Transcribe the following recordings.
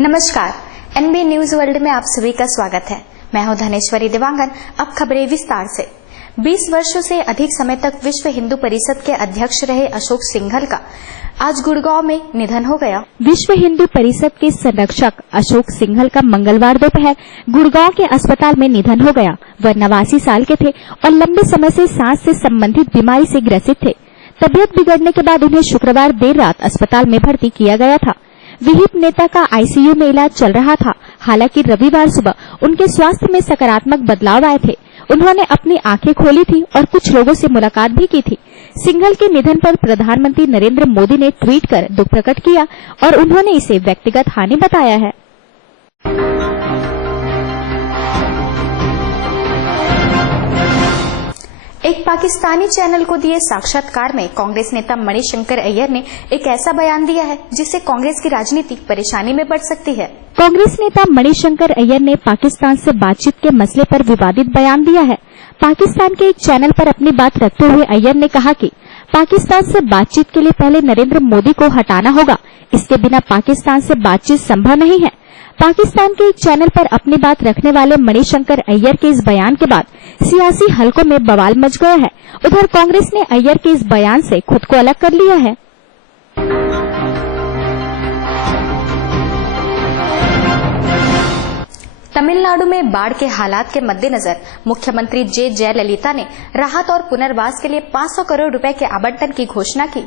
नमस्कार, NB news world में आप सभी का स्वागत है। मैं हूं धनेश्वरी दिवांगन। अब खबरें विस्तार से। 20 वर्षों से अधिक समय तक विश्व हिंदू परिषद के अध्यक्ष रहे अशोक सिंघल का आज गुड़गांव में निधन हो गया। विश्व हिंदू परिषद के संरक्षक अशोक सिंघल का मंगलवार दोपहर गुड़गांव के अस्पताल में निधन हो गया। वह 89 साल के थे और लंबे समय से सांस से संबंधित बीमारी से ग्रसित थे। तबियत बिगड़ने के बाद उन्हें शुक्रवार देर रात अस्पताल में भर्ती किया गया था। विहिप नेता का आईसीयू में इलाज चल रहा था। हालांकि रविवार सुबह उनके स्वास्थ्य में सकारात्मक बदलाव आए थे। उन्होंने अपनी आंखें खोली थी और कुछ लोगों से मुलाकात भी की थी। सिंघल के निधन पर प्रधानमंत्री नरेंद्र मोदी ने ट्वीट कर दुख प्रकट किया और उन्होंने इसे व्यक्तिगत हानि बताया है। एक पाकिस्तानी चैनल को दिए साक्षात्कार में कांग्रेस नेता मणिशंकर अय्यर ने एक ऐसा बयान दिया है जिससे कांग्रेस की राजनीति परेशानी में पड़ सकती है। कांग्रेस नेता मणिशंकर अय्यर ने पाकिस्तान से बातचीत के मसले पर विवादित बयान दिया है। पाकिस्तान के एक चैनल पर अपनी बात रखते हुए अय्यर ने कहा कि पाकिस्तान से बातचीत के लिए पहले नरेंद्र मोदी को हटाना होगा। इसके बिना पाकिस्तान से बातचीत संभव नहीं है। पाकिस्तान के एक चैनल पर अपनी बात रखने वाले मणिशंकर अय्यर के इस बयान के बाद सियासी हलकों में बवाल मच गया है। उधर कांग्रेस ने अय्यर के इस बयान से खुद को अलग कर लिया है। तमिलनाडु में बाढ़ के हालात के मद्देनजर मुख्यमंत्री जयललिता ने राहत और पुनर्वास के लिए 500 करोड़ रुपए के आवंटन की घोषणा की।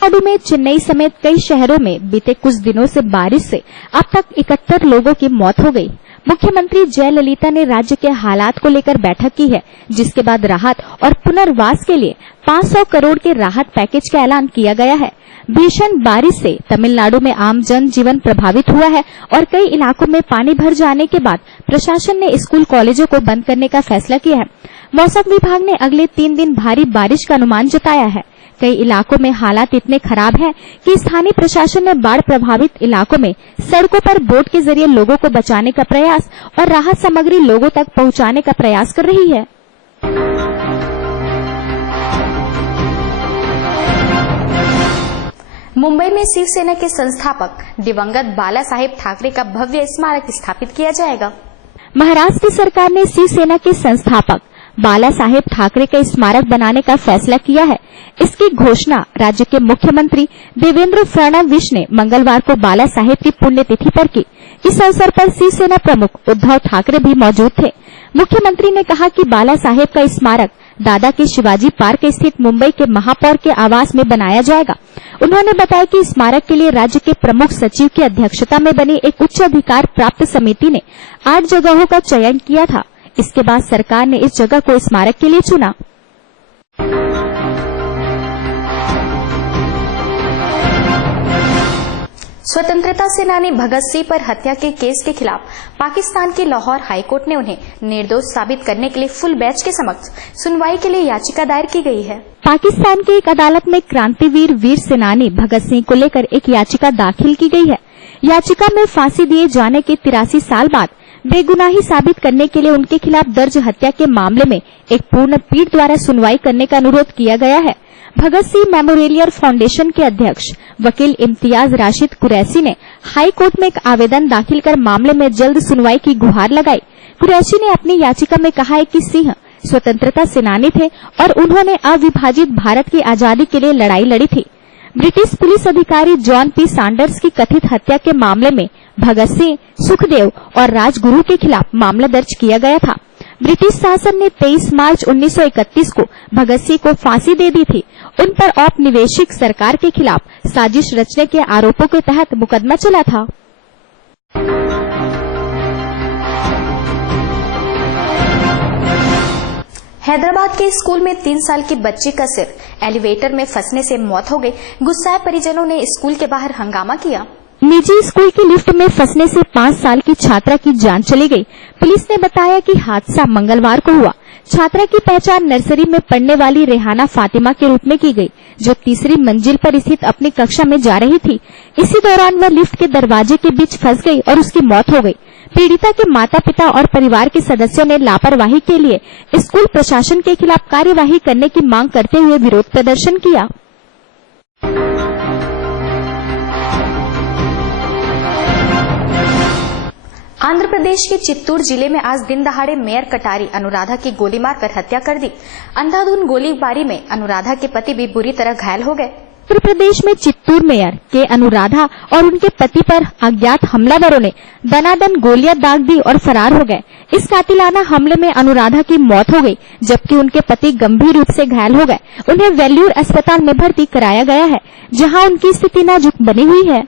तमिलनाडु में चेन्नई समेत कई शहरों में बीते कुछ दिनों से बारिश से अब तक 71 लोगों की मौत हो गई। मुख्यमंत्री जयललिता ने राज्य के हालात को लेकर बैठक की है, जिसके बाद राहत और पुनर्वास के लिए 500 करोड़ के राहत पैकेज का ऐलान किया गया है। भीषण बारिश से तमिलनाडु में आम जनजीवन प्रभावित हुआ है और कई इलाकों में पानी भर जाने के बाद प्रशासन ने स्कूल कॉलेजों को बंद करने का फैसला किया है। मौसम विभाग ने अगले 3 दिन भारी बारिश का अनुमान जताया है। कई इलाकों में हालात इतने खराब हैं कि स्थानीय प्रशासन ने बाढ़ प्रभावित इलाकों में सड़कों पर बोट के जरिए लोगों को बचाने का प्रयास और राहत सामग्री लोगों तक पहुंचाने का प्रयास कर रही है। मुंबई में शिवसेना के संस्थापक दिवंगत बाला साहेब ठाकरे का भव्य स्मारक स्थापित किया जाएगा। महाराष्ट्र की सरकार ने शिवसेना के संस्थापक बाला साहेब ठाकरे का स्मारक बनाने का फैसला किया है। इसकी घोषणा राज्य के मुख्यमंत्री देवेंद्र फडणवीस ने मंगलवार को बाला साहेब की पुण्यतिथि पर की। इस अवसर पर शिवसेना प्रमुख उद्धव ठाकरे भी मौजूद थे। मुख्यमंत्री ने कहा कि बाला साहेब का स्मारक दादा के शिवाजी पार्क स्थित मुंबई के महापौर के आवास में बनाया जाएगा। उन्होंने बताया कि स्मारक के लिए राज्य के प्रमुख सचिव की अध्यक्षता में बनी एक उच्च अधिकार प्राप्त समिति ने 8 जगहों का चयन किया था। इसके बाद सरकार ने इस जगह को स्मारक के लिए चुना। स्वतंत्रता सेनानी भगत सिंह पर हत्या के केस के खिलाफ पाकिस्तान की लाहौर हाईकोर्ट ने उन्हें निर्दोष साबित करने के लिए फुल बेंच के समक्ष सुनवाई के लिए याचिका दायर की गई है। पाकिस्तान की एक अदालत में क्रांतिवीर वीर सेनानी भगत सिंह को लेकर एक याचिका दाखिल की गई है। याचिका में फांसी दिए जाने के 83 साल बाद बेगुनाही साबित करने के लिए उनके खिलाफ दर्ज हत्या के मामले में एक पूर्ण पीठ द्वारा सुनवाई करने का अनुरोध किया गया है। भगत सिंह मेमोरियल फाउंडेशन के अध्यक्ष वकील इम्तियाज राशिद कुरैशी ने हाई कोर्ट में एक आवेदन दाखिल कर मामले में जल्द सुनवाई की गुहार लगाई। कुरैशी ने अपनी याचिका में कहा है कि सिंह स्वतंत्रता सेनानी थे और उन्होंने अविभाजित भारत की आजादी के लिए लड़ाई लड़ी थी। ब्रिटिश पुलिस अधिकारी जॉन पी सैंडर्स की कथित हत्या के मामले में भगत सिंह, सुखदेव और राजगुरु के खिलाफ मामला दर्ज किया गया था। ब्रिटिश शासन ने 23 मार्च 1931 को भगत सिंह को फांसी दे दी थी। उन पर औपनिवेशिक सरकार के खिलाफ साजिश रचने के आरोपों के तहत मुकदमा चला था। हैदराबाद के स्कूल में 3 साल की बच्ची का सिर एलिवेटर में फंसने से मौत हो गई। गुस्साए परिजनों ने स्कूल के बाहर हंगामा किया। निजी स्कूल की लिफ्ट में फंसने से 5 साल की छात्रा की जान चली गई। पुलिस ने बताया कि हादसा मंगलवार को हुआ। छात्रा की पहचान नर्सरी में पढ़ने वाली रेहाना फातिमा के रूप में की गई, जो 3री मंजिल पर स्थित अपनी कक्षा में जा रही थी। इसी दौरान वह लिफ्ट के दरवाजे के बीच फंस गई और उसकी मौत हो गई। पीड़िता के माता पिता और परिवार के सदस्यों ने लापरवाही के लिए स्कूल प्रशासन के खिलाफ कार्यवाही करने की मांग करते हुए विरोध प्रदर्शन किया। आंध्र प्रदेश के चित्तूर जिले में आज दिन दहाड़े मेयर कटारी अनुराधा की गोली मारकर हत्या कर दी। अंधाधुंध गोलीबारी में अनुराधा के पति भी बुरी तरह घायल हो गए। उत्तर प्रदेश में चित्तूर मेयर के अनुराधा और उनके पति पर अज्ञात हमलावरों ने दनादन गोलियां दाग दी और फरार हो गए। इस कातिलाना हमले में अनुराधा की मौत हो गई, जबकि उनके पति गंभीर रूप से घायल हो गए। उन्हें वेल्लूर अस्पताल में भर्ती कराया गया है, जहां उनकी स्थिति नाजुक बनी हुई है।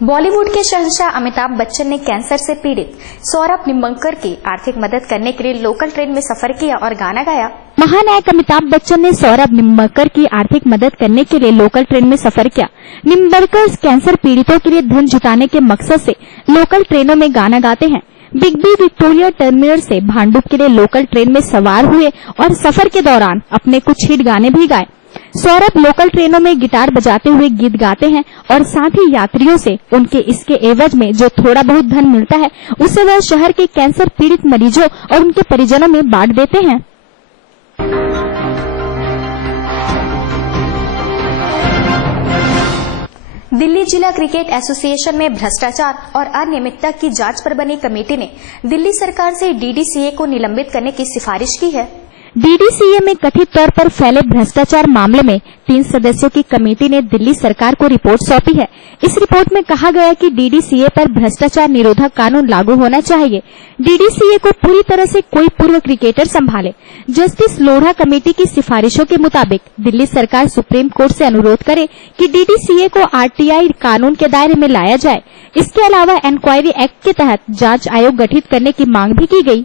बॉलीवुड के शहंशाह अमिताभ बच्चन ने कैंसर से पीड़ित सौरभ निम्बंकर की आर्थिक मदद करने के लिए लोकल ट्रेन में सफर किया और गाना गाया। महानायक अमिताभ बच्चन ने सौरभ निम्बंकर की आर्थिक मदद करने के लिए लोकल ट्रेन में सफर किया। निम्बंकर कैंसर पीड़ितों के लिए धन जुटाने के मकसद से लोकल ट्रेनों में गाना गाते हैं। बिग बी विक्टोरिया टर्मिनल से भांडुप के लिए लोकल ट्रेन में सवार हुए और सफर के दौरान अपने कुछ हिट गाने भी गाए। सौरभ लोकल ट्रेनों में गिटार बजाते हुए गीत गाते हैं और साथ ही यात्रियों से उनके इसके एवज में जो थोड़ा बहुत धन मिलता है उसे वह शहर के कैंसर पीड़ित मरीजों और उनके परिजनों में बांट देते हैं। दिल्ली जिला क्रिकेट एसोसिएशन में भ्रष्टाचार और अनियमितता की जांच पर बनी कमेटी ने दिल्ली सरकार से डीडीसीए को निलंबित करने की सिफारिश की है। डीडीसीए में कथित तौर पर फैले भ्रष्टाचार मामले में 3 सदस्यों की कमेटी ने दिल्ली सरकार को रिपोर्ट सौंपी है। इस रिपोर्ट में कहा गया कि डीडीसीए पर भ्रष्टाचार निरोधक कानून लागू होना चाहिए। डीडीसीए को पूरी तरह से कोई पूर्व क्रिकेटर संभाले। जस्टिस लोढ़ा कमेटी की सिफारिशों के मुताबिक दिल्ली सरकार सुप्रीम कोर्ट से अनुरोध करे कि डीडीसीए को आरटीआई कानून के दायरे में लाया जाए। इसके अलावा इंक्वायरी एक्ट के तहत जांच आयोग गठित करने की मांग भी की गई।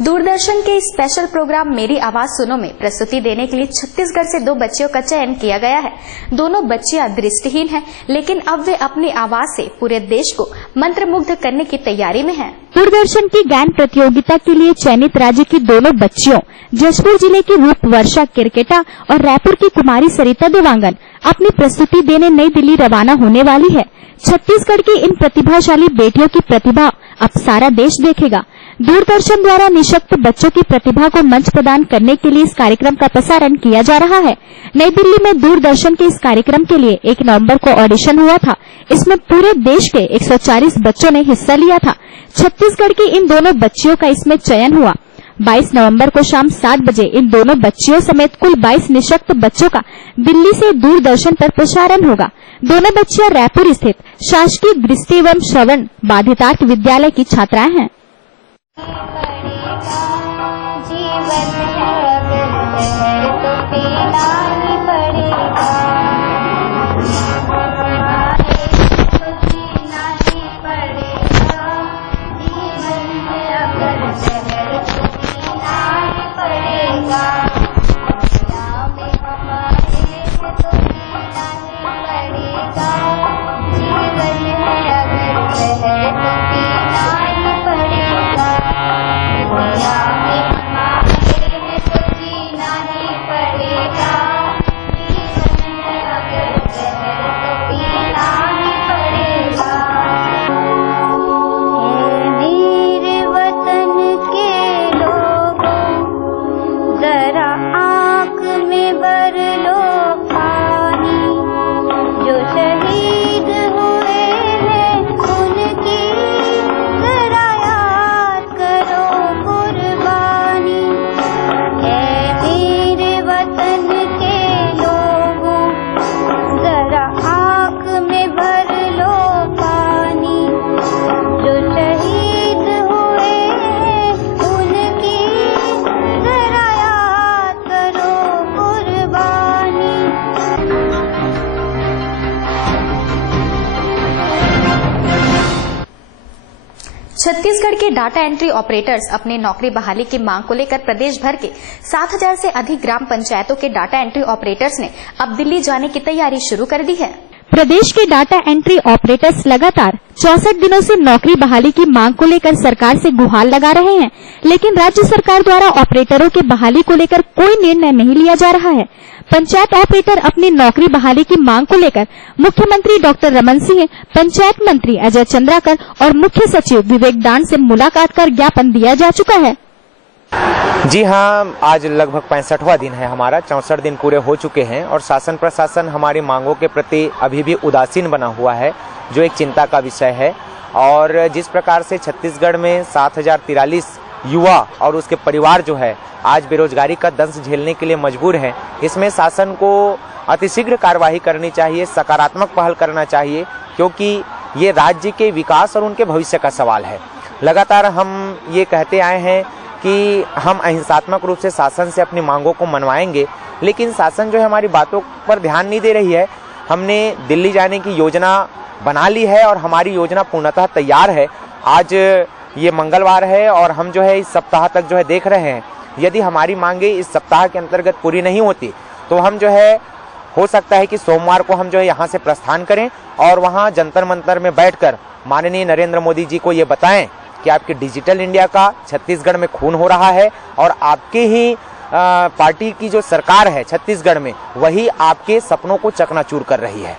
दूरदर्शन के स्पेशल प्रोग्राम मेरी आवाज सुनो में प्रस्तुति देने के लिए छत्तीसगढ़ से 2 बच्चियों का चयन किया गया है। दोनों बच्चियां दृष्टिहीन हैं, लेकिन अब वे अपनी आवाज से पूरे देश को मंत्रमुग्ध करने की तैयारी में हैं। दूरदर्शन की गायन प्रतियोगिता के लिए चयनित राज्य की दोनों बच्चियों जशपुर जिले की रूप वर्षा किरकेटा और रायपुर की कुमारी सरिता देवांगन अपनी प्रस्तुति देने नई दिल्ली रवाना होने वाली है। छत्तीसगढ़ की इन प्रतिभाशाली बेटियों की प्रतिभा अब सारा देश देखेगा। दूरदर्शन द्वारा निःशक्त बच्चों की प्रतिभा को मंच प्रदान करने के लिए इस कार्यक्रम का प्रसारण किया जा रहा है। नई दिल्ली में दूरदर्शन के इस कार्यक्रम के लिए 1 नवंबर को ऑडिशन हुआ था। इसमें पूरे देश के 140 बच्चों ने हिस्सा लिया था। छत्तीसगढ़ की इन दोनों बच्चियों का इसमें चयन हुआ। 22 नवंबर को शाम 7 बजे इन दोनों बच्चियों समेत कुल 22 निःशक्त बच्चों का दिल्ली से दूरदर्शन पर प्रसारण होगा। दोनों बच्चियां रायपुर स्थित शासकीय दृष्टि एवं श्रवण बाधितार्थ विद्यालय की छात्राएं हैं। छत्तीसगढ़ के डाटा एंट्री ऑपरेटर्स अपनी नौकरी बहाली की मांग को लेकर प्रदेश भर के 7000 से अधिक ग्राम पंचायतों के डाटा एंट्री ऑपरेटर्स ने अब दिल्ली जाने की तैयारी शुरू कर दी है। प्रदेश के डाटा एंट्री ऑपरेटर्स लगातार 64 दिनों से नौकरी बहाली की मांग को लेकर सरकार से गुहार लगा रहे हैं, लेकिन राज्य सरकार द्वारा ऑपरेटरों के बहाली को लेकर कोई निर्णय नहीं लिया जा रहा है। पंचायत ऑपरेटर अपनी नौकरी बहाली की मांग को लेकर मुख्यमंत्री डॉक्टर रमन सिंह, पंचायत मंत्री अजय चंद्राकर और मुख्य सचिव विवेक दान से मुलाकात कर ज्ञापन दिया जा चुका है। जी हाँ, आज लगभग 65वां दिन है हमारा, 64 दिन पूरे हो चुके हैं और शासन प्रशासन हमारी मांगों के प्रति अभी भी उदासीन बना हुआ है, जो एक चिंता का विषय है। और जिस प्रकार से छत्तीसगढ़ में 7043 युवा और उसके परिवार जो है आज बेरोजगारी का दंश झेलने के लिए मजबूर हैं, इसमें शासन को अतिशीघ्र कार्रवाई करनी चाहिए, सकारात्मक पहल करना चाहिए, क्योंकि ये राज्य के विकास और उनके भविष्य का सवाल है। लगातार हम ये कहते आए हैं कि हम अहिंसात्मक रूप से शासन से अपनी मांगों को मनवाएंगे, लेकिन शासन जो है हमारी बातों पर ध्यान नहीं दे रही है। हमने दिल्ली जाने की योजना बना ली है और हमारी योजना पूर्णतः तैयार है। आज ये मंगलवार है और हम जो है इस सप्ताह तक जो है देख रहे हैं, यदि हमारी मांगे इस सप्ताह के अंतर्गत पूरी नहीं होती तो हम जो है हो सकता है कि सोमवार को हम जो है यहाँ से प्रस्थान करें और वहाँ जंतर मंतर में बैठकर माननीय नरेंद्र मोदी जी को ये बताएं कि आपकी डिजिटल इंडिया का छत्तीसगढ़ में खून हो रहा है और आपके ही पार्टी की जो सरकार है छत्तीसगढ़ में, वही आपके सपनों को चकनाचूर कर रही है।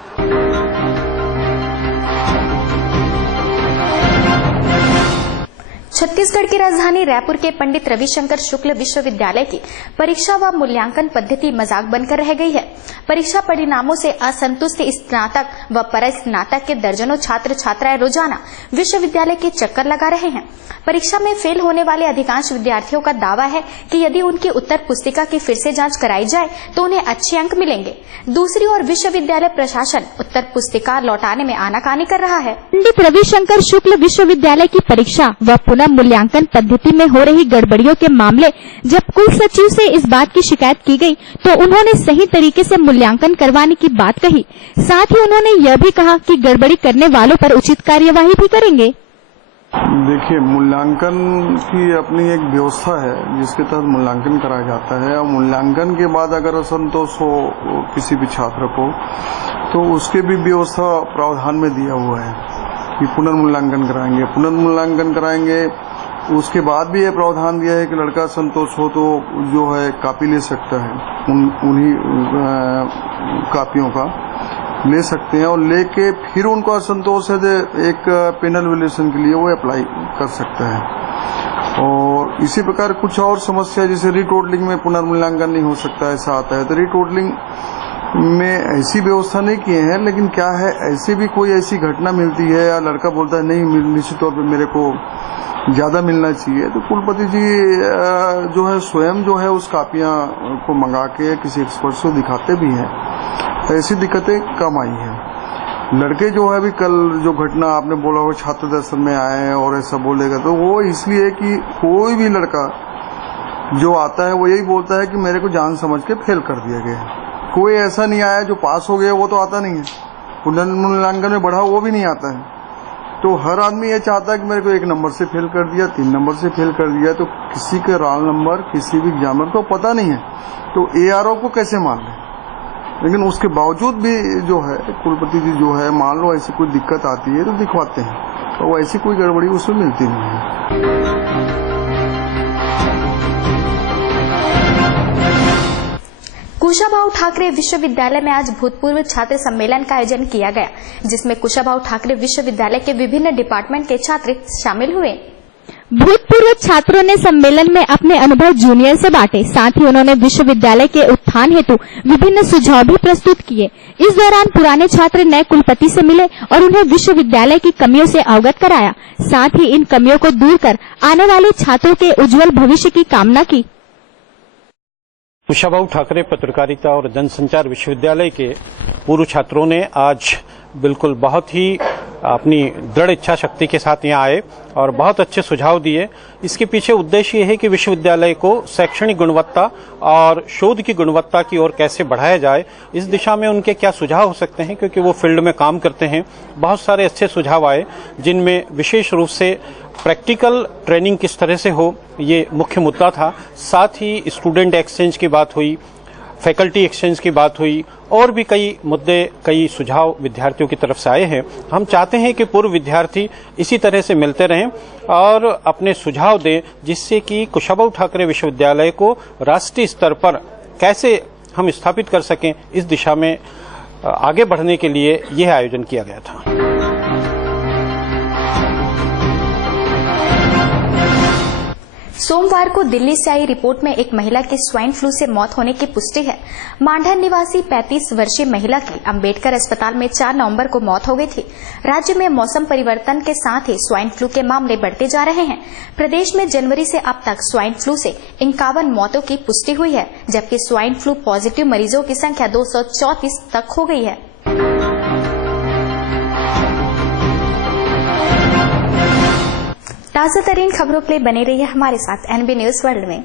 छत्तीसगढ़ की राजधानी रायपुर के पंडित रविशंकर शुक्ल विश्वविद्यालय की परीक्षा व मूल्यांकन पद्धति मजाक बनकर रह गई है। परीक्षा परिणामों से असंतुष्ट स्नातक व परस्नातक के दर्जनों छात्र छात्राएं रोजाना विश्वविद्यालय के चक्कर लगा रहे हैं। परीक्षा में फेल होने वाले अधिकांश विद्यार्थियों का दावा है कि यदि उनकी उत्तर पुस्तिका की फिर से जांच कराई जाए तो उन्हें अच्छे अंक मिलेंगे। दूसरी ओर विश्वविद्यालय प्रशासन उत्तर पुस्तिका लौटाने में आनाकानी कर रहा है। पंडित रविशंकर शुक्ल विश्वविद्यालय की परीक्षा व पुनः मूल्यांकन पद्धति में हो रही गड़बड़ियों के मामले जब कुल सचिव से इस बात की शिकायत की गई तो उन्होंने सही तरीके से मूल्यांकन करवाने की बात कही। साथ ही उन्होंने यह भी कहा कि गड़बड़ी करने वालों पर उचित कार्यवाही भी करेंगे। देखिए, मूल्यांकन की अपनी एक व्यवस्था है जिसके तहत मूल्यांकन कराया जाता है और मूल्यांकन के बाद अगर असंतोष हो किसी भी छात्र को तो उसके भी व्यवस्था प्रावधान में दिया हुआ है कि पुनर्मूल्यांकन कराएंगे। पुनर्मूल्यांकन कराएंगे उसके बाद भी ये प्रावधान दिया है कि लड़का संतोष हो तो जो है कापी ले सकता है, उन्हीं कापियों का ले सकते हैं और लेके फिर उनको असंतोष है तो एक पेनल वैल्यूएशन के लिए वो अप्लाई कर सकता है। और इसी प्रकार कुछ और समस्या जैसे रीटोटलिंग में पुनर्मूल्यांकन नहीं हो सकता, ऐसा आता है तो रीटोटलिंग में ऐसी व्यवस्था नहीं किए हैं। लेकिन क्या है, ऐसी भी कोई ऐसी घटना मिलती है या लड़का बोलता है नहीं निश्चित तौर पर मेरे को ज्यादा मिलना चाहिए, तो कुलपति जी जो है स्वयं जो है उस कापियां को मंगा के किसी एक्सपर्ट को दिखाते भी हैं। ऐसी दिक्कतें कम आई हैं। लड़के जो है अभी कल जो घटना आपने बोला वो छात्र दर्शन में आए और ऐसा बोलेगा तो वो इसलिए कि कोई भी लड़का जो आता है वो यही बोलता है कि मेरे को जान समझ के फेल कर दिया गया। कोई ऐसा नहीं आया जो पास हो गया वो तो आता नहीं है, पुनर्मूल्यांकन में बढ़ा वो भी नहीं आता है। तो हर आदमी ये चाहता है कि मेरे को 1 नंबर से फेल कर दिया, 3 नंबर से फेल कर दिया, तो किसी के रोल नंबर किसी भी एग्जामिनर को पता नहीं है तो ARO को कैसे मान ले। लेकिन उसके बावजूद भी जो है कुलपति जी जो है मान लो ऐसी कोई दिक्कत आती है तो दिखवाते हैं और ऐसी कोई गड़बड़ी उसमें मिलती नहीं है। कुशाभाऊ ठाकरे विश्वविद्यालय में आज भूतपूर्व छात्र सम्मेलन का आयोजन किया गया, जिसमें कुशाभाऊ ठाकरे विश्वविद्यालय के विभिन्न डिपार्टमेंट के छात्र शामिल हुए। भूतपूर्व छात्रों ने सम्मेलन में अपने अनुभव जूनियर से बांटे। साथ ही उन्होंने विश्वविद्यालय के उत्थान हेतु विभिन्न सुझाव भी प्रस्तुत किए। इस दौरान पुराने छात्र नए कुलपति से मिले और उन्हें विश्वविद्यालय की कमियों से अवगत कराया। साथ ही इन कमियों को दूर कर आने वाले छात्रों के उज्जवल भविष्य की कामना की। कुशाभाऊ ठाकरे पत्रकारिता और जनसंचार विश्वविद्यालय के पूर्व छात्रों ने आज बिल्कुल बहुत ही अपनी दृढ़ इच्छा शक्ति के साथ यहाँ आए और बहुत अच्छे सुझाव दिए। इसके पीछे उद्देश्य ये है कि विश्वविद्यालय को शैक्षणिक गुणवत्ता और शोध की गुणवत्ता की ओर कैसे बढ़ाया जाए, इस दिशा में उनके क्या सुझाव हो सकते हैं, क्योंकि वो फील्ड में काम करते हैं। बहुत सारे अच्छे सुझाव आए जिनमें विशेष रूप से प्रैक्टिकल ट्रेनिंग किस तरह से हो ये मुख्य मुद्दा था। साथ ही स्टूडेंट एक्सचेंज की बात हुई, फैकल्टी एक्सचेंज की बात हुई और भी कई मुद्दे, कई सुझाव विद्यार्थियों की तरफ से आए हैं। हम चाहते हैं कि पूर्व विद्यार्थी इसी तरह से मिलते रहें और अपने सुझाव दें, जिससे कि कुशाभाऊ ठाकरे विश्वविद्यालय को राष्ट्रीय स्तर पर कैसे हम स्थापित कर सकें, इस दिशा में आगे बढ़ने के लिए यह आयोजन किया गया था। सोमवार को दिल्ली से आई रिपोर्ट में एक महिला की स्वाइन फ्लू से मौत होने की पुष्टि है। मांडर निवासी 35 वर्षीय महिला की अंबेडकर अस्पताल में 4 नवंबर को मौत हो गई थी। राज्य में मौसम परिवर्तन के साथ ही स्वाइन फ्लू के मामले बढ़ते जा रहे हैं। प्रदेश में जनवरी से अब तक स्वाइन फ्लू से 51 मौतों की पुष्टि हुई है, जबकि स्वाइन फ्लू पॉजिटिव मरीजों की संख्या 234 तक हो गई है। ताजा तरीन खबरों के लिए बने रहिए हमारे साथ एनबी न्यूज वर्ल्ड में।